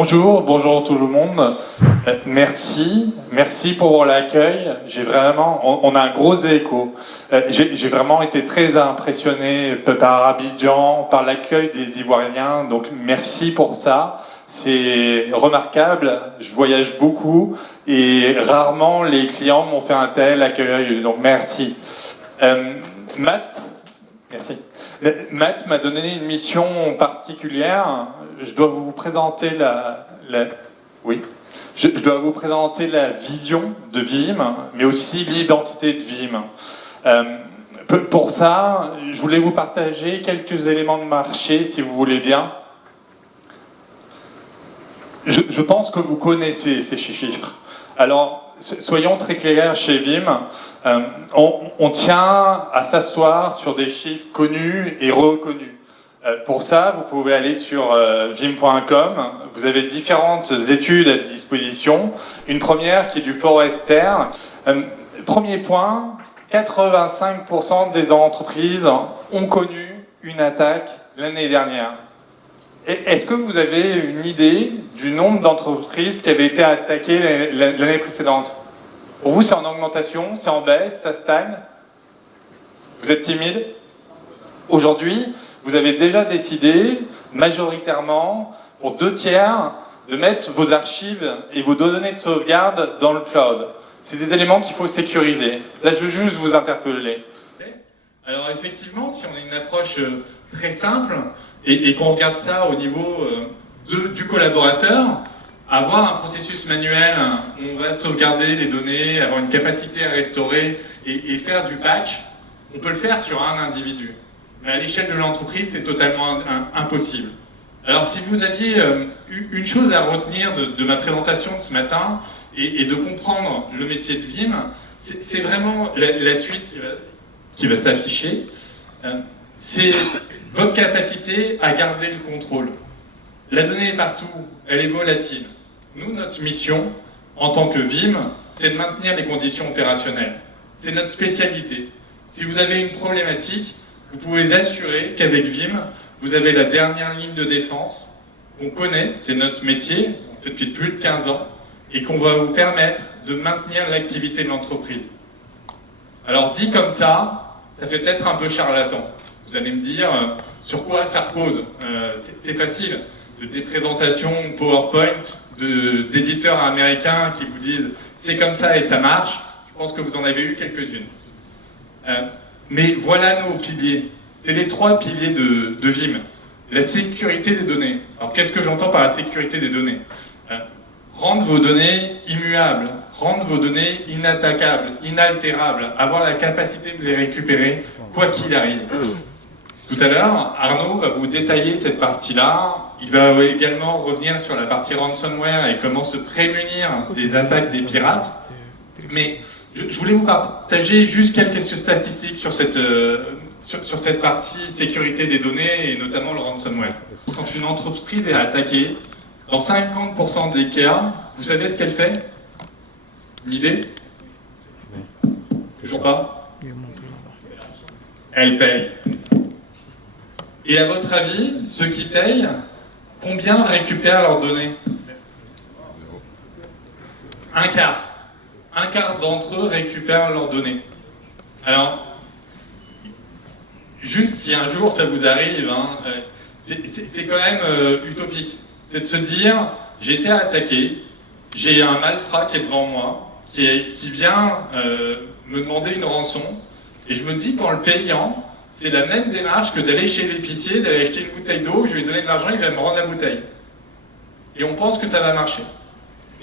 Bonjour tout le monde. Merci pour l'accueil. On a un gros écho. J'ai vraiment été très impressionné par Abidjan, par l'accueil des Ivoiriens. Donc merci pour ça. C'est remarquable. Je voyage beaucoup et rarement les clients m'ont fait un tel accueil. Donc merci. Matt, merci. Matt m'a donné une mission particulière. Je dois vous présenter Je dois vous présenter la vision de Vim, mais aussi l'identité de Vim. Pour ça, je voulais vous partager quelques éléments de marché, si vous voulez bien. Je pense que vous connaissez ces chiffres. Alors, soyons très clairs chez Vim. On tient à s'asseoir sur des chiffres connus et reconnus. Pour ça, vous pouvez aller sur vim.com. Vous avez différentes études à disposition. Une première qui est du Forrester. Premier point, 85% des entreprises ont connu une attaque l'année dernière. Est-ce que vous avez une idée du nombre d'entreprises qui avaient été attaquées l'année précédente? Pour vous, c'est en augmentation, c'est en baisse, ça stagne? Vous êtes timide? Aujourd'hui, vous avez déjà décidé, majoritairement, pour 2/3, de mettre vos archives et vos données de sauvegarde dans le cloud. C'est des éléments qu'il faut sécuriser. Là, je veux juste vous interpeller. Alors effectivement, si on a une approche très simple, et qu'on regarde ça au niveau du collaborateur, avoir un processus manuel où on va sauvegarder les données, avoir une capacité à restaurer et faire du patch, on peut le faire sur un individu. Mais à l'échelle de l'entreprise, c'est totalement impossible. Alors si vous aviez une chose à retenir de ma présentation de ce matin et de comprendre le métier de Vim, c'est vraiment la suite qui va s'afficher. C'est votre capacité à garder le contrôle. La donnée est partout, elle est volatile. Nous, notre mission, en tant que Vim, c'est de maintenir les conditions opérationnelles. C'est notre spécialité. Si vous avez une problématique, vous pouvez vous assurer qu'avec Vim, vous avez la dernière ligne de défense qu'on connaît, c'est notre métier, on fait depuis plus de 15 ans, et qu'on va vous permettre de maintenir l'activité de l'entreprise. Alors dit comme ça fait peut-être un peu charlatan. Vous allez me dire sur quoi ça repose. C'est facile. Des présentations PowerPoint d'éditeurs américains qui vous disent c'est comme ça et ça marche. Je pense que vous en avez eu quelques-unes. Mais voilà nos piliers. C'est les 3 piliers de Vim. La sécurité des données. Alors qu'est-ce que j'entends par la sécurité des données? Rendre vos données immuables, rendre vos données inattaquables, inaltérables, avoir la capacité de les récupérer quoi qu'il arrive. Tout à l'heure, Arnaud va vous détailler cette partie-là. Il va également revenir sur la partie ransomware et comment se prémunir des attaques des pirates. Mais je voulais vous partager juste quelques statistiques sur cette partie sécurité des données et notamment le ransomware. Quand une entreprise est attaquée, dans 50% des cas, vous savez ce qu'elle fait? Une idée? Toujours pas? Elle paye. Et à votre avis, ceux qui payent, combien récupèrent leurs données? Un quart. Un quart d'entre eux récupèrent leurs données. Alors, juste si un jour ça vous arrive, c'est quand même utopique. C'est de se dire, j'ai été attaqué, j'ai un malfrat qui est devant moi, qui vient me demander une rançon, et je me dis qu'en le payant, c'est la même démarche que d'aller chez l'épicier, d'aller acheter une bouteille d'eau, je lui ai donné de l'argent, il va me rendre la bouteille. Et on pense que ça va marcher.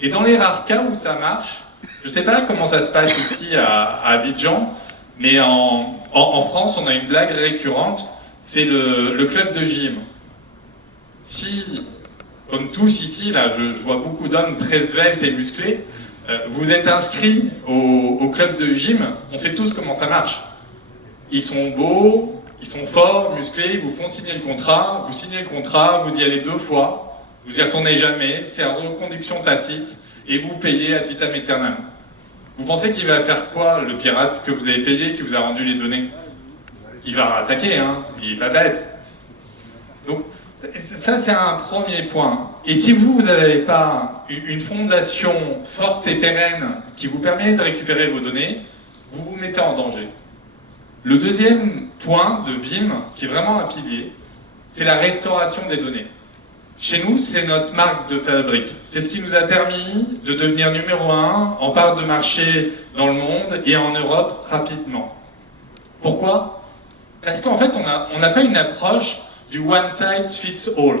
Et dans les rares cas où ça marche, je ne sais pas comment ça se passe ici à Abidjan, mais en France, on a une blague récurrente, c'est le club de gym. Si, comme tous ici, là, je vois beaucoup d'hommes très sveltes et musclés, vous êtes inscrits au club de gym, on sait tous comment ça marche. Ils sont beaux, ils sont forts, musclés, ils vous font signer le contrat, vous signez le contrat, vous y allez 2 fois, vous y retournez jamais, c'est en reconduction tacite, et vous payez ad vitam aeternam. Vous pensez qu'il va faire quoi, le pirate que vous avez payé, qui vous a rendu les données? Il va attaquer, hein, il est pas bête. Donc, ça c'est un premier point. Et si vous n'avez pas une fondation forte et pérenne qui vous permet de récupérer vos données, vous vous mettez en danger. Le deuxième point de Vim, qui est vraiment un pilier, c'est la restauration des données. Chez nous, c'est notre marque de fabrique. C'est ce qui nous a permis de devenir numéro 1 en part de marché dans le monde et en Europe rapidement. Pourquoi? Parce qu'en fait, on n'a pas une approche du one size fits all.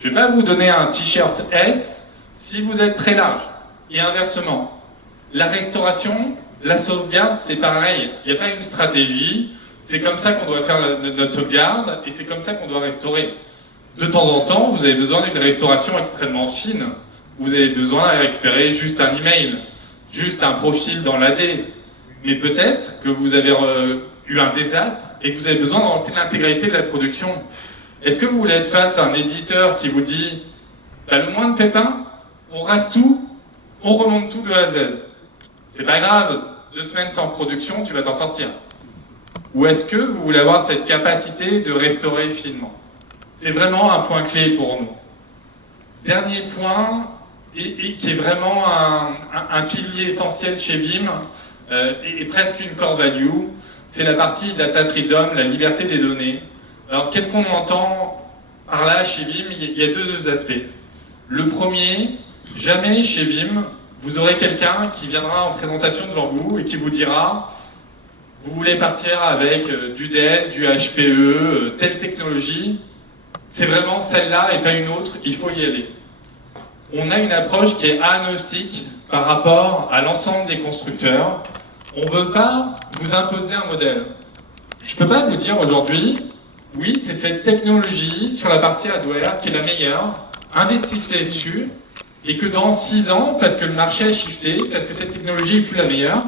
Je ne vais pas vous donner un t-shirt S si vous êtes très large. Et inversement, la restauration, la sauvegarde, c'est pareil. Il n'y a pas une stratégie. C'est comme ça qu'on doit faire notre sauvegarde et c'est comme ça qu'on doit restaurer. De temps en temps, vous avez besoin d'une restauration extrêmement fine. Vous avez besoin de récupérer juste un email, juste un profil dans l'AD. Mais peut-être que vous avez eu un désastre et que vous avez besoin de relancer l'intégralité de la production. Est-ce que vous voulez être face à un éditeur qui vous dit bah, le moindre pépin, on rase tout, on remonte tout de A à Z. C'est pas grave, 2 semaines sans production, tu vas t'en sortir. Ou est-ce que vous voulez avoir cette capacité de restaurer finement? C'est vraiment un point clé pour nous. Dernier point, et qui est vraiment un pilier essentiel chez Vim, et presque une core value, c'est la partie data freedom, la liberté des données. Alors, qu'est-ce qu'on entend par là chez Vim? Il y a deux aspects. Le premier, jamais chez Vim, vous aurez quelqu'un qui viendra en présentation devant vous et qui vous dira « Vous voulez partir avec du Dell, du HPE, telle technologie, c'est vraiment celle-là et pas une autre, il faut y aller. » On a une approche qui est agnostique par rapport à l'ensemble des constructeurs. On ne veut pas vous imposer un modèle. Je ne peux pas vous dire aujourd'hui oui, c'est cette technologie sur la partie hardware qui est la meilleure, investissez dessus, et que dans 6 ans, parce que le marché a shifté, parce que cette technologie n'est plus la meilleure,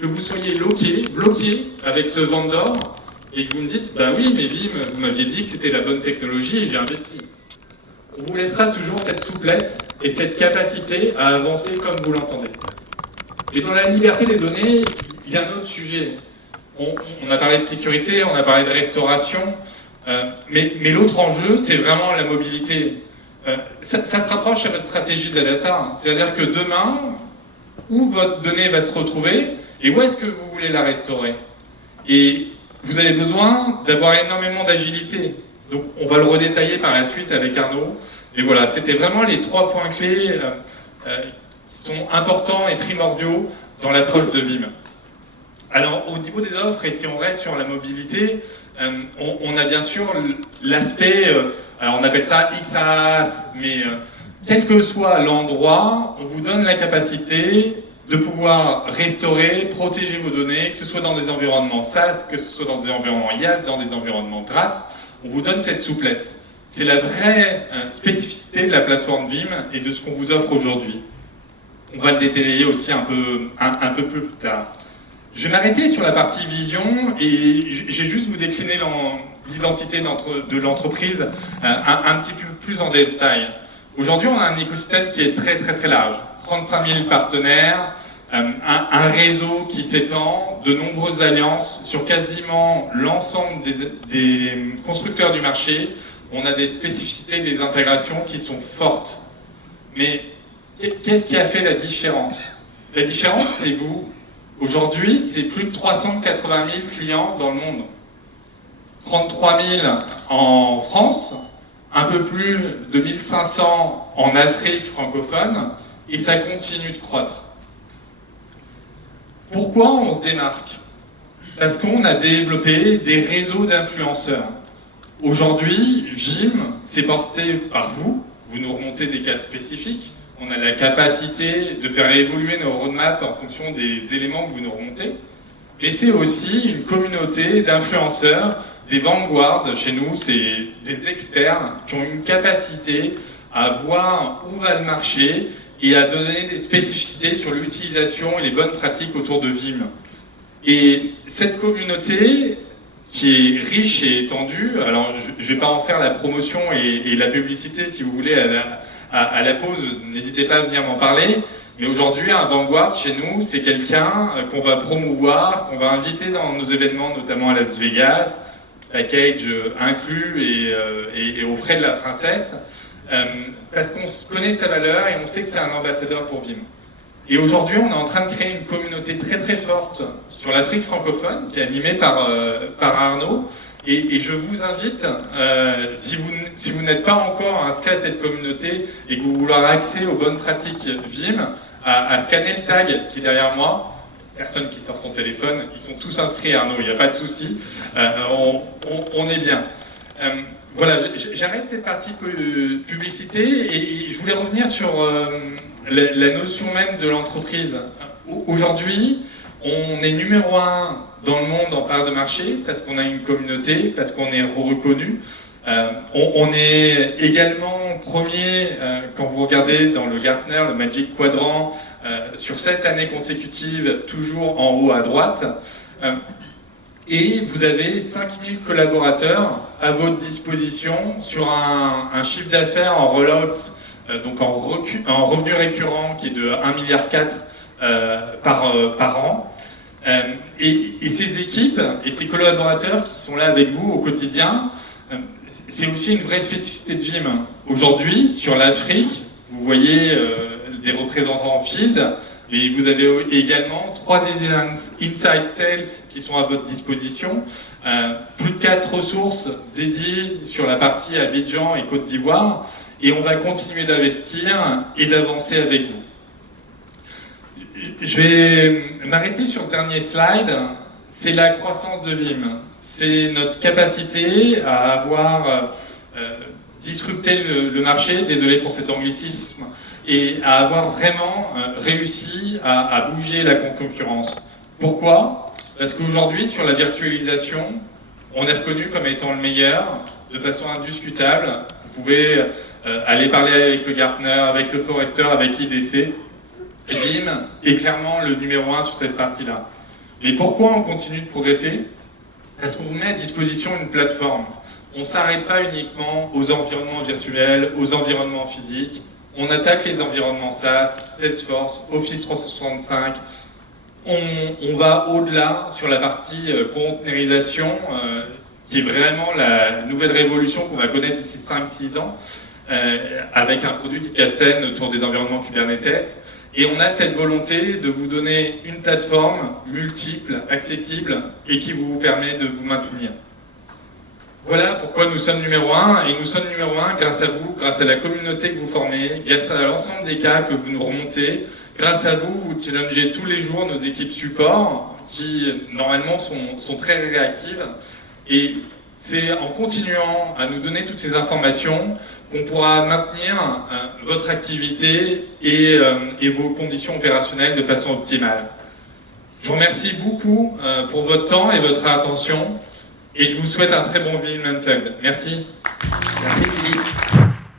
que vous soyez bloqué avec ce vendor, et que vous me dites, bah oui, mais Vim, vous m'aviez dit que c'était la bonne technologie et j'ai investi. On vous laissera toujours cette souplesse et cette capacité à avancer comme vous l'entendez. Et dans la liberté des données, il y a un autre sujet. On a parlé de sécurité, on a parlé de restauration, mais l'autre enjeu, c'est vraiment la mobilité. Ça se rapproche à votre stratégie de la data. C'est-à-dire que demain, où votre donnée va se retrouver et où est-ce que vous voulez la restaurer? Et vous avez besoin d'avoir énormément d'agilité. Donc on va le redétailler par la suite avec Arnaud. Et voilà, c'était vraiment les 3 points clés qui sont importants et primordiaux dans l'approche de Vim. Alors au niveau des offres, et si on reste sur la mobilité, on a bien sûr l'aspect, alors on appelle ça XaaS, mais quel que soit l'endroit, on vous donne la capacité de pouvoir restaurer, protéger vos données, que ce soit dans des environnements SaaS, que ce soit dans des environnements IaaS, dans des environnements DRaaS, on vous donne cette souplesse. C'est la vraie spécificité de la plateforme Vim et de ce qu'on vous offre aujourd'hui. On va le détailler aussi un peu plus tard. Je vais m'arrêter sur la partie vision et j'ai juste vous décliner l'identité de l'entreprise un petit peu plus en détail. Aujourd'hui, on a un écosystème qui est très large. 35 000 partenaires, un réseau qui s'étend, de nombreuses alliances sur quasiment l'ensemble des constructeurs du marché. On a des spécificités, des intégrations qui sont fortes. Mais qu'est-ce qui a fait la différence? La différence, c'est vous. Aujourd'hui, c'est plus de 380 000 clients dans le monde. 33 000 en France, un peu plus de 1500 en Afrique francophone, et ça continue de croître. Pourquoi on se démarque? Parce qu'on a développé des réseaux d'influenceurs. Aujourd'hui, Vim, c'est porté par vous. Vous nous remontez des cas spécifiques. On a la capacité de faire évoluer nos roadmaps en fonction des éléments que vous nous remontez. Mais c'est aussi une communauté d'influenceurs, des vanguards. Chez nous, c'est des experts qui ont une capacité à voir où va le marché et à donner des spécificités sur l'utilisation et les bonnes pratiques autour de Vim. Et cette communauté, qui est riche et étendue, alors je ne vais pas en faire la promotion et la publicité, si vous voulez, à la pause, n'hésitez pas à venir m'en parler, mais aujourd'hui, un vanguard chez nous, c'est quelqu'un qu'on va promouvoir, qu'on va inviter dans nos événements, notamment à Las Vegas, package inclus et aux frais de la princesse. parce qu'on connaît sa valeur et on sait que c'est un ambassadeur pour Vim. Et aujourd'hui, on est en train de créer une communauté très très forte sur l'Afrique francophone, qui est animée par Arnaud. Et je vous invite, si vous n'êtes pas encore inscrit à cette communauté et que vous voulez avoir accès aux bonnes pratiques Vim, à scanner le tag qui est derrière moi. Personne qui sort son téléphone, ils sont tous inscrits, Arnaud, il n'y a pas de souci, on est bien. Voilà, j'arrête cette partie publicité et je voulais revenir sur la notion même de l'entreprise. Aujourd'hui, on est numéro 1 dans le monde en part de marché parce qu'on a une communauté, parce qu'on est reconnu. On est également premier, quand vous regardez dans le Gartner, le Magic Quadrant, sur 7 années consécutives, toujours en haut à droite. Et vous avez 5000 collaborateurs à votre disposition sur un chiffre d'affaires en rollout, donc en revenu récurrent qui est de 1,4 milliard par an. Et ces équipes et ces collaborateurs qui sont là avec vous au quotidien, c'est aussi une vraie spécificité de Vim. Aujourd'hui, sur l'Afrique, vous voyez des représentants en field, et vous avez également 3 inside sales qui sont à votre disposition, plus de 4 ressources dédiées sur la partie Abidjan et Côte d'Ivoire, et on va continuer d'investir et d'avancer avec vous. Je vais m'arrêter sur ce dernier slide. C'est la croissance de Vim. C'est notre capacité à avoir disrupté le marché, désolé pour cet anglicisme, et à avoir vraiment réussi à bouger la concurrence. Pourquoi? Parce qu'aujourd'hui, sur la virtualisation, on est reconnu comme étant le meilleur, de façon indiscutable. Vous pouvez aller parler avec le Gartner, avec le Forrester, avec IDC. Vim est clairement le numéro 1 sur cette partie-là. Mais pourquoi on continue de progresser? Parce qu'on met à disposition une plateforme. On ne s'arrête pas uniquement aux environnements virtuels, aux environnements physiques. On attaque les environnements SaaS, Salesforce, Office 365. On va au-delà sur la partie containerisation, qui est vraiment la nouvelle révolution qu'on va connaître d'ici 5-6 ans, avec un produit qui castène autour des environnements Kubernetes. Et on a cette volonté de vous donner une plateforme multiple, accessible, et qui vous permet de vous maintenir. Voilà pourquoi nous sommes numéro 1, et nous sommes numéro 1 grâce à vous, grâce à la communauté que vous formez, grâce à l'ensemble des cas que vous nous remontez, grâce à vous, vous challengez tous les jours nos équipes support, qui normalement sont très réactives, et c'est en continuant à nous donner toutes ces informations qu'on pourra maintenir votre activité et vos conditions opérationnelles de façon optimale. Je vous remercie beaucoup pour votre temps et votre attention, et je vous souhaite un très bon Vim Unplugged. Merci. Merci Philippe.